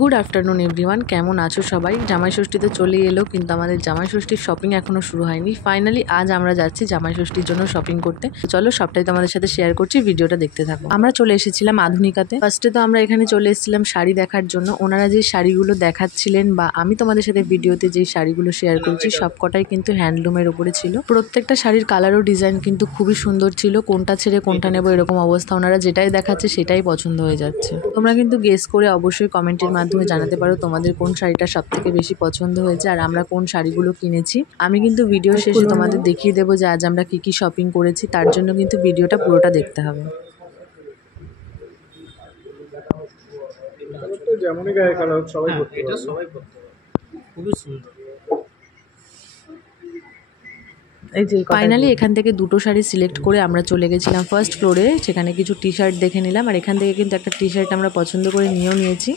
Good afternoon everyone, কেমন আছো সবাই? জামাই ষষ্ঠীতে চলে এলো, কিন্তু আমাদের জামাই ষষ্ঠীর শপিং এখনো শুরু হয়নি। ফাইনালি আজ আমরা যাচ্ছি জামাই ষষ্ঠীর জন্য শপিং করতে। চলো সবটাই তোমাদের সাথে শেয়ার করছি, ভিডিওটা দেখতে থাকো। আমরা চলে এসেছিলাম আধুনিকাতে। ফার্স্টে তো আমরা এখানে চলে এসেছিলাম শাড়ি দেখার জন্য। ওনারা যে শাড়িগুলো দেখাচ্ছিলেন বা আমি তোমাদের সাথে ভিডিওতে যে শাড়িগুলো শেয়ার করছি সবকটাই কিন্তু হ্যান্ডলুমের উপরে ছিল। প্রত্যেকটা শাড়ির কালার ও ডিজাইন কিন্তু খুবই সুন্দর ছিল। কোনটা ছেড়ে কোনটা নেবো এরকম অবস্থা। ওনারা যেটাই দেখাচ্ছে সেটাই পছন্দ হয়ে যাচ্ছে। তোমরা কিন্তু গেস করে অবশ্যই কমেন্টের মাধ্যমে জানাতে পারো তোমাদের কোন শাড়িটা সব থেকে বেশি পছন্দ হয়েছে আর আমরা কোন শাড়িগুলো কিনেছি। আমি কিন্তু ভিডিও শেষে তোমাদের দেখিয়ে দেবো যে আজ আমরা কি শপিং করেছি, তার জন্য কিন্তু ভিডিওটা পুরোটা দেখতে হবে। যেমনই গায়ে কালার সবাই এটা সবাই করতে পারে, খুবই সুন্দর। ফাইনালি এখান থেকে দুটো শাড়ি সিলেক্ট করে আমরা চলে গেছিলাম ফার্স্ট ফ্লোরে। সেখানে কিছু টি শার্ট দেখে নিলাম আর এখান থেকে কিন্তু একটা টি শার্ট আমরা পছন্দ করে নিয়েও নিয়েছি।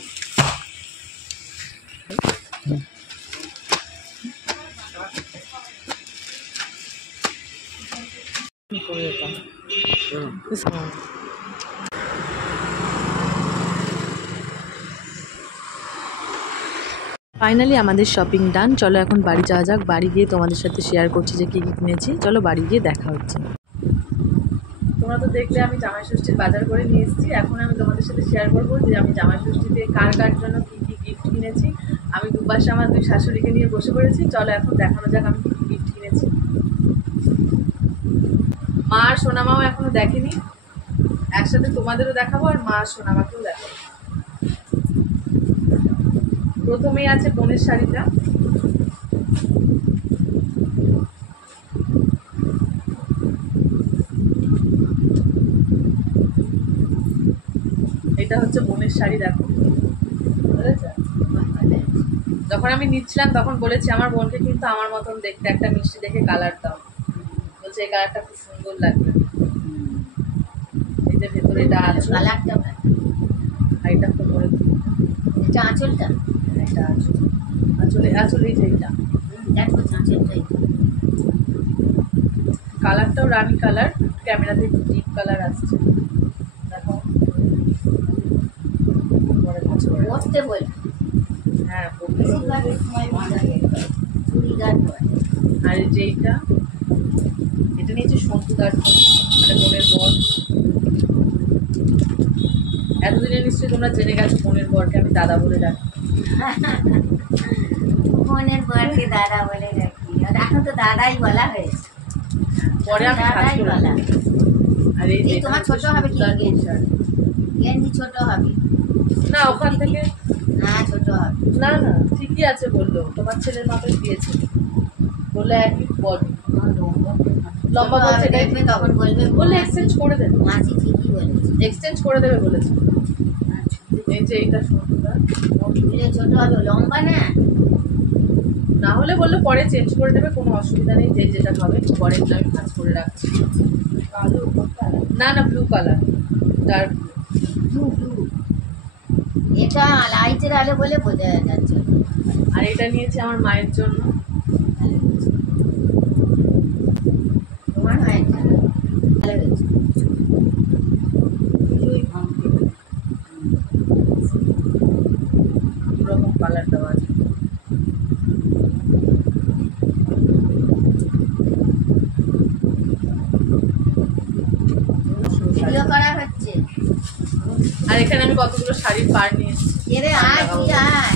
ফাইনালি আমাদের শপিং ডান। চলো এখন বাড়ি যাওয়া যাক। বাড়ি গিয়ে তোমাদের সাথে শেয়ার করছি যে কী কী কিনেছি। চলো বাড়ি গিয়ে দেখা হচ্ছে। তোমরা তো দেখলে আমি জামাই ষষ্ঠীর বাজার করে নিয়ে এসেছি। এখন আমি তোমাদের সাথে শেয়ার করবো যে আমি জামাই ষষ্ঠীতে কার কার জন্য কী কী গিফট কিনেছি। আমি দুপাশে আমার দুই শাশুড়িকে নিয়ে বসে পড়েছি। চলো এখন দেখানো যাক আমি কী কী গিফট কিনেছি। মা আর সোনামাও এখনো দেখেনি, একসাথে তোমাদেরও দেখাবো আর মা আর সোনামাকেও দেখাবো। প্রথমেই আছে বোনের শাড়িটা। এটা হচ্ছে বোনের শাড়ি, দেখো বুঝেছো? যখন আমি নিচ্ছিলাম তখন বলেছি আমার বোনকে কিন্তু আমার মতন দেখতে, একটা মিষ্টি দেখে কালার দাও। বলছে এই কালারটা খুব সুন্দর লাগবে। এই যে ভেতরে এটা আছে কালারটা, আর এটা কোমরে, এটা আঁচলটা, এটা আঁচল, আঁচলে এই যে এটা দেখো আঁচলটাই। কালারটাও রানি কালার, ক্যামেরাতে একটু ডিপ কালার আসছে। দেখো পড়তে বল, হ্যাঁ পড়তে। আর এই যে এটা নিয়েছে সন্তুদার, মানে বোনের বর। এতদিনে নিশ্চয়ই তোমরা জেনে গেছো বোনের বরকে আমি দাদা বলে ডাকি। বোনের বরকে দাদা বলে ডাকি, আর এখন তো দাদাই বলা হয়েছে, পরে আমি দাদাই বলা। আর এই যে তোমার ছোট হবে কি গেঞ্জি ছোট হবে না ওখান থেকে, না ছোট হবে না না ঠিকই আছে বললো, তোমার ছেলের মাপে দিয়েছে বলে একই বডি লম্বা বলছে দেখবে, তখন বলবে বললে এক্সচেঞ্জ করে দেবে। মাঝি ঠিকই বলেছে, এক্সচেঞ্জ করে দেবে বলেছে। এই যে এইটা সুন্দর, ছোট হবে লম্বা না, না হলে বললো পরে চেঞ্জ করে দেবে, কোনো অসুবিধা নেই। যে যেটা হবে পরে আমি ভাঁজ করে রাখছি। না না blue colour, dark blue blue, এটা লাইটের আলো বলে বোঝা যাচ্ছে। আর এটা নিয়েছি আমার মায়ের জন্য। তোমার মায়ের জন্য ভালো হয়েছে। দুরকম কালার দেওয়া আছে। ভিডিও করা হচ্ছে। আর এখানে আমি কতগুলো শাড়ির পার নিয়েছি, এরে আয় কি আয়,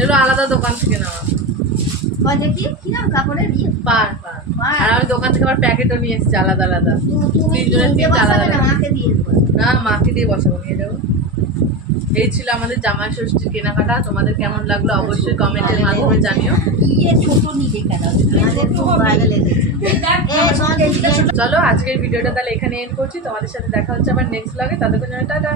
এগুলো আলাদা দোকান থেকে নেওয়া দেখি কিরম কাপড়ের পার। আর আমি দোকান থেকে আবার প্যাকেটও নিয়ে এসেছি আলাদা আলাদা, তিনজনের তিনটা আলাদা আলাদা। মাকে দিয়ে না মাকে দিয়ে বসাবো, নিয়ে যাবো। এই ছিল আমাদের জামাই ষষ্ঠীর কেনাকাটা। তোমাদের কেমন লাগলো অবশ্যই কমেন্টের মাধ্যমে জানিও। চলো আজকের ভিডিওটা তাহলে এখানে এন্ড করছি। তোমাদের সাথে দেখা হচ্ছে আবার নেক্সট ব্লগে। ততক্ষণ টাটা।